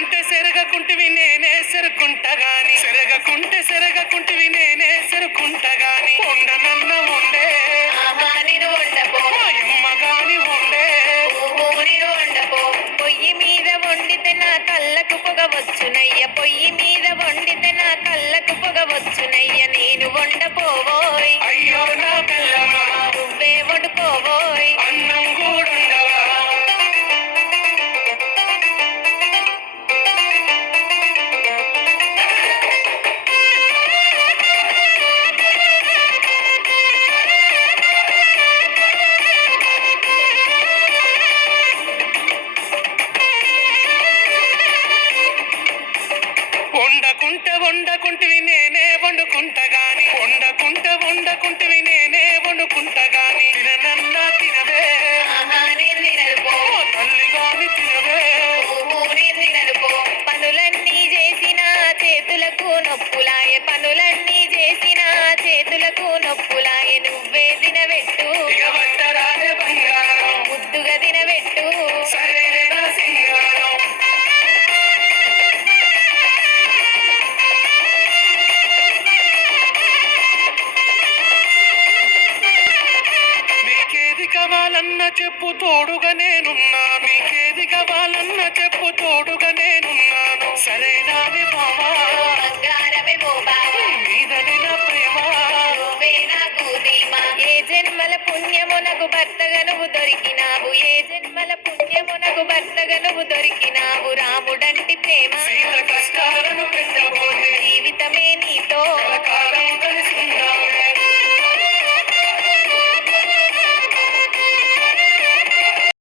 సెరగకుంటివి నేనే సెరుకుంటగాని సెరగకుంటివి నేనే సెరుకుంటగాని ఉండనన్న ఉండే నేను వండపో అమ్మ గాని ఉండే నేను వండపో పొయ్యి మీద వండితే నా కళ్ళకు పొగ వచ్చునయ్య పొయ్యి మీద వండితే నా కళ్ళకు పొగ వచ్చునయ్య నేను వండపోవోయ్ అయ్యో నా పిల్లమా నువ్వే వండుకోవోయ్ అన్నం కూడుండవా వండకుంటివి నేనే వండుకుంటగాని వండకుంటివి నేనే వండుకుంటగాని తిననన్నా తినవే నేను తిననుపో తల్లి గాని తినవే నేను తిననుపో పనులన్నీ చేసిన చేతులకు నొప్పులాయ పనులన్నీ చేసిన చేతులకు నొప్పులాయ నువ్వే తినబెట్టు ఇక వట్టరాలే బంగారం ముద్దుగా తినబెట్టు సరేనే నా సింగారం నీకేది కావాలన్నా చెప్పు తోడుగా నేనున్నాను నీకేది కావాలన్నా చెప్పు తోడుగా నేనున్నాను సరేనానే బావా బంగారమే ఓ బావా నీదని నా ప్రేమ నువ్వే నాకు ధీమా ఏ జన్మల పుణ్యమునకు భర్తగా నువ్వు దొరికినావు ఏ జన్మల పుణ్యమునకు భర్తగా నువ్వు దొరికినావు రాముడంటి ప్రేమ సీత కష్టాలను